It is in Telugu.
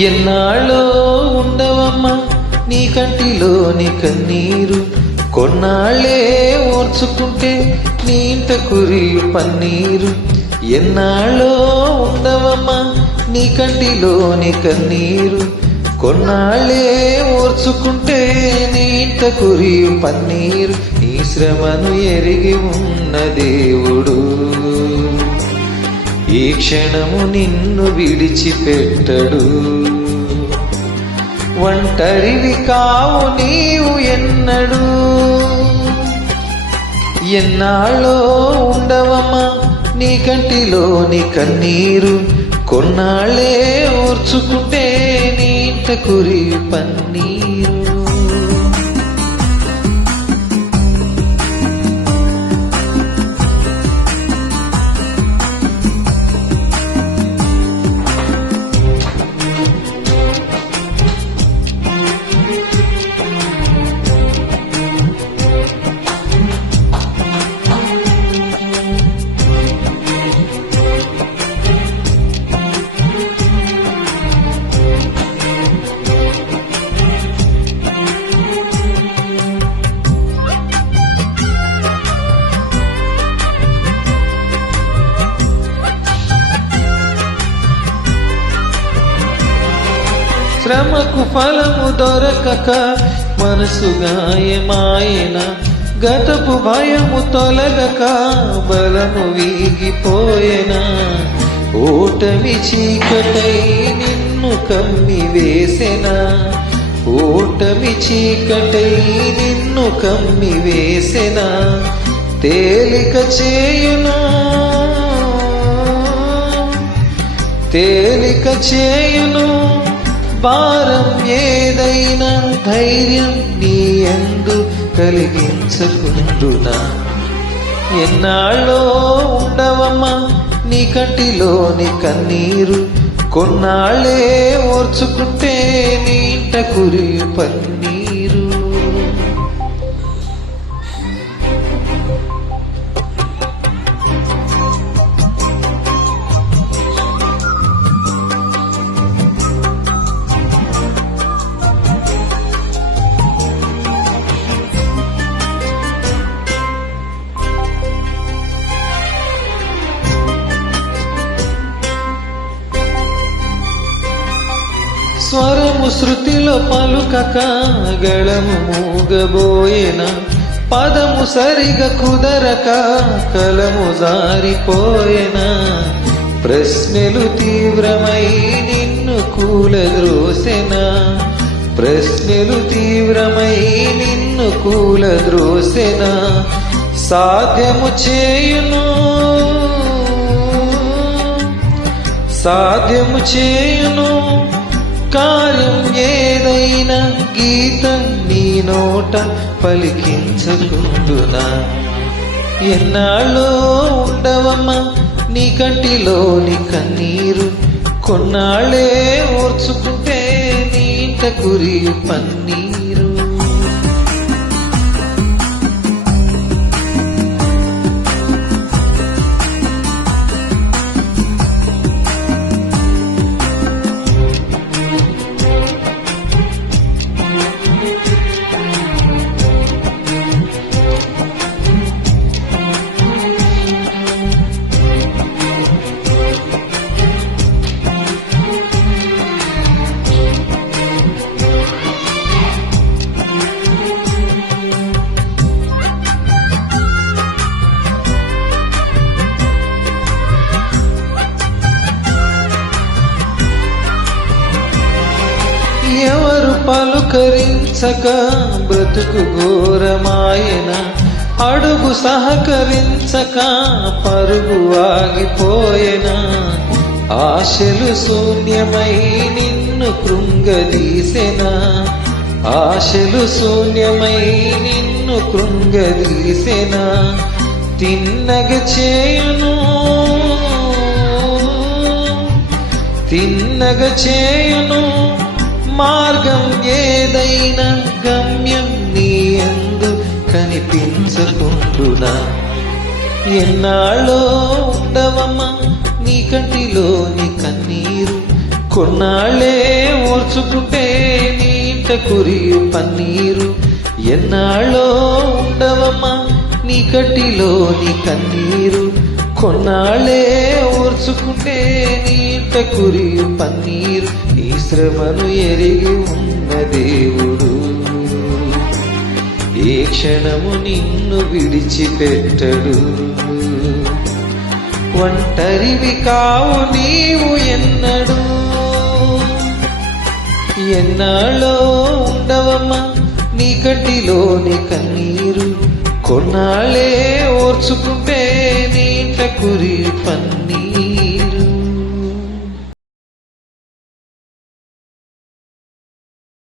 ఎన్నాళ్ళో ఉండవమ్మా నీ కంటిలోని కన్నీరు, కొన్నాళ్ళే ఓర్చుకుంటే నీ ఇంట కురియు పన్నీరు. ఎన్నాళ్ళో ఉండవమ్మా నీ కంటిలోని కన్నీరు, కొన్నాళ్ళే ఓర్చుకుంటే నీ ఇంట కురియు పన్నీరు. నీ శ్రమను ఎరిగి ఉన్న దేవుడు ఈ క్షణము నిన్ను విడిచిపెట్టడు. ఒంటరివి కావు నీవు ఎన్నడు. ఎన్నాళ్ళో ఉండవమ్మా నీ కంటిలోని కన్నీరు, కొన్నాళ్ళే ఓర్చుకుంటే నీ ఇంట కురియు పన్నీరు. శ్రమకు ఫలము దొరకక మనసు గాయమాయన, గతపు భయము తొలగక బలము వీగిపోయెన. ఓటమి చీకటై నిన్ను కమ్మి వేసెన, ఓటమి చీకటై నిన్ను కమ్మి వేసెన. తేలిక చేయును తేలిక చేయును భారం ఏదైనా, ధైర్యం నీ యందు కలిగించకుండునా. ఎన్నాళ్ళో ఉండవమ్మా నీ కంటిలోని కన్నీరు, కొన్నాళ్ళే ఓర్చుకుంటే నీ ఇంట కురియు పన్నీరు. స్వరము శృతిలో పలుకక గళము మూగబోయేన, పదము సరిగా కుదరక కలము జారిపోయేన. ప్రశ్నలు తీవ్రమై నిన్ను కూలద్రోసెన, ప్రశ్నలు తీవ్రమై నిన్ను కూలద్రోసెన. సాధ్యము చేయును సాధ్యము చేయును కార్యం ఏదైనా, గీతం నీ నోట పలికించకుండునా. ఎన్నాళ్ళో ఉండవమ్మా నీ కంటిలోని కన్నీరు, కొన్నాళ్ళే ఓర్చుకుంటే నీ ఇంట కురియు పన్నీరు. ఎవరు పలుకరించక బ్రతుకు ఘోరమాయన, అడుగు సహకరించక పరుగు ఆగిపోయెన. ఆశలు శూన్యమై నిన్ను కృంగదీసెన, ఆశలు శూన్యమై నిన్ను కృంగదీసెన. తిన్నగ చేయును తిన్నగ చేయును మార్గం ఏదైనా, గమ్యం నీ యందు కనిపించకుండునా. ఎన్నాళ్ళో ఉండవమ్మా నీ కంటిలోని కన్నీరు, కొన్నాళ్ళే ఓర్చుకుంటే నీట కురియు పన్నీరు ఎన్నాళ్ళో ఉండవమ్మా నీ కట్టిలోని కన్నీరు కొన్నాళ్ళే ఓర్చుకుంటే నీట కురియు పన్నీరు నీ శ్రమను ఎరిగి ఉన్న దేవుడు ఏ క్షణము నిన్ను విడిచిపెట్టడు ఒంటరివి కావు నీవు ఎన్నడు ఎన్నాళ్ళో ఉండవమ్మా నీ కంటిలోని కన్నీరు కొన్నాళ్ళే ఓర్చుకుంటే నీట కురి పన్నీరు